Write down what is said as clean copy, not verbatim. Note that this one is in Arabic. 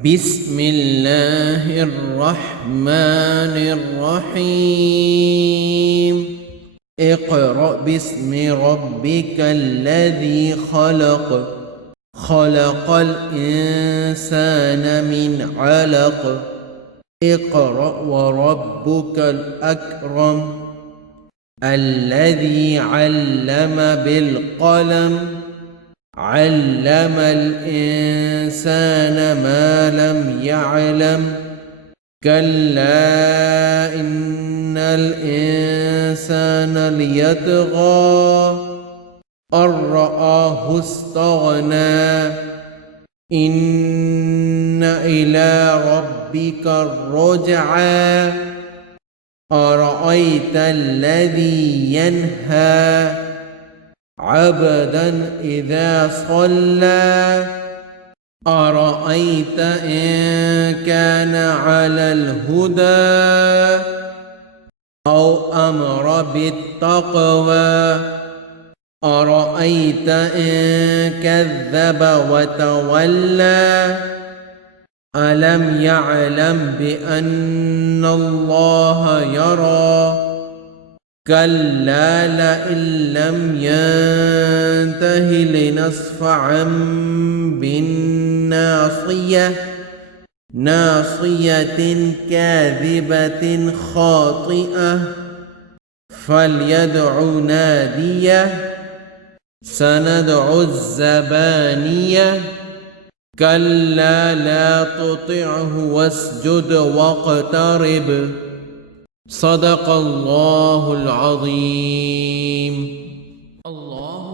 بسم الله الرحمن الرحيم اقرأ باسم ربك الذي خلق خلق الإنسان من علق اقرأ وربك الأكرم الذي علم بالقلم علم الإنسان ما لم يعلم كلا إن الإنسان ليطغى أن رآه استغنى إن إلى ربك الرجعى أرأيت الذي ينهى عبدا إذا صلى أرأيت إن كان على الهدى أو أمر بالتقوى أرأيت إن كذب وتولى ألم يعلم بأن الله يرى كلا لئن لم ينته لنصفعا بالناصية ناصية كاذبة خاطئة فليدع ناديه سندع الزبانية كلا لا تطعه واسجد واقترب صدق الله العظيم. الله